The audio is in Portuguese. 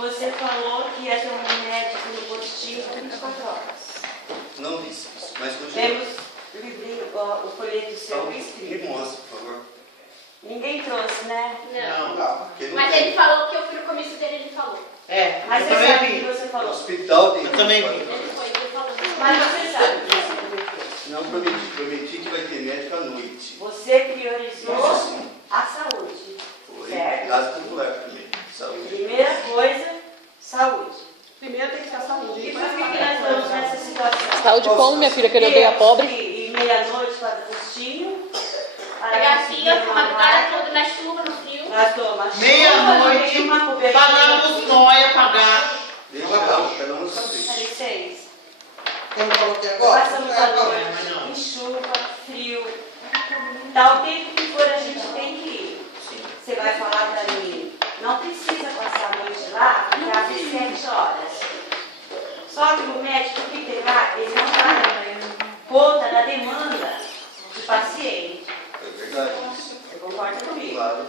Você falou que ia ter um médico no postinho por 24 horas. Não disse isso, mas continua. Temos o livrinho, o folheto seu escrito. Me mostra, por favor. Ninguém trouxe, né? Não. Mas ele falou que eu fui no comício dele, ele falou. É, Mas eu você também sabe o que vi. você falou. Hospital de... Eu também vi. Ele foi, ele falou. Mas você sabe o que você prometeu. Não prometi que vai ter médico à noite. Você priorizou Isso sim. a saúde. Foi Certo? gasto popular também. Saúde. Primeira coisa, saúde. Primeiro tem que ser a saúde. E por que nós estamos nessa situação? Saúde como, minha filha, que ele odeia pobre? E meia-noite para o postinho. Pegar a filha, a madrugada toda na chuva, no frio. Gastou uma Meia-noite, uma cobertura. pagamos nós pagar. Deixa cada um saber. 6. Eu não coloquei agora? Passamos a noite em chuva, frio. Dá o tempo que for, a gente tem que ir. Você vai falar para mim, não precisa passar a noite lá, porque abre 7 horas. Só que o médico que tem lá, ele não dá conta da demanda do paciente. É verdade. Você concorda comigo? Claro.